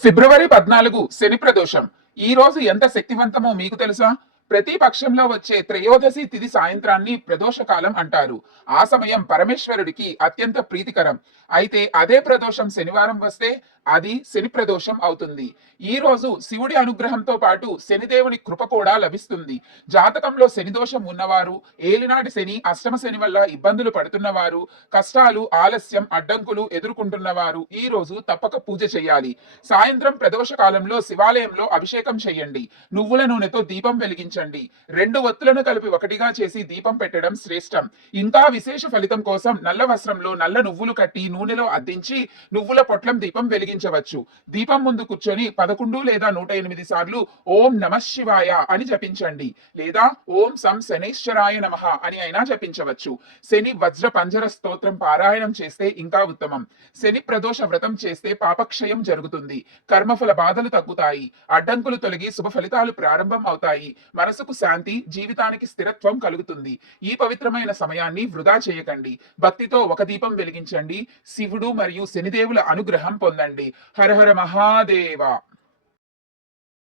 ఫిబ్రవరి 14 శని ప్రదోషం. ఈ రోజు ఎంత శక్తివంతమో మీకు తెలుసా? ప్రతి పక్షంలో వచ్చే త్రయోదశి తిథి సాయంత్రాన్ని ప్రదోష కాలం అంటారు. ఆ సమయం పరమేశ్వరుడికి అత్యంత ప్రీతికరం. అయితే అదే ప్రదోషం శనివారం వస్తే అది శని ప్రదోషం అవుతుంది. ఈ రోజు శివుడి అనుగ్రహంతో పాటు శనిదేవుని కృప కూడా లభిస్తుంది. జాతకంలో శని దోషం ఉన్నవారు, ఏలినాటి శని, అష్టమ శని వల్ల ఇబ్బందులు పడుతున్నవారు, కష్టాలు, ఆలస్యం, అడ్డంకులు ఎదుర్కొంటున్నవారు ఈ రోజు తప్పక పూజ చేయాలి. సాయంత్రం ప్రదోష కాలంలో శివాలయంలో అభిషేకం చేయండి. నువ్వుల నూనెతో దీపం వెలిగించండి. 2 ఒత్తులను కలిపి ఒకటిగా చేసి దీపం పెట్టడం శ్రేష్టం. ఇంకా విశేష ఫలితం కోసం నల్ల వస్త్రంలో నల్ల నువ్వులు కట్టి నూనెలో అద్దించి నువ్వుల పొట్లం దీపం వెలిగించవచ్చు. దీపం ముందు కూర్చొని 11 లేదా 108 సార్లు ఓం నమః శివాయ అని జపించండి. లేదా ఓం సం శనైశ్వరాయ నమః అని అయినా జపించవచ్చు. శని వజ్ర పంజర స్తోత్రం పారాయణం చేస్తే ఇంకా ఉత్తమం. శని ప్రదోష వ్రతం చేస్తే పాపక్షయం జరుగుతుంది. కర్మఫల బాధలు తగ్గుతాయి. అడ్డంకులు తొలగి శుభ ఫలితాలు ప్రారంభం అవుతాయి. మనసుకు శాంతి, జీవితానికి స్థిరత్వం కలుగుతుంది. ఈ పవిత్రమైన సమయాన్ని వృధా చేయకండి. భక్తితో ఒక దీపం వెలిగించండి. శివుడు మరియు శనిదేవుల అనుగ్రహం పొందండి. హర హర మహాదేవ.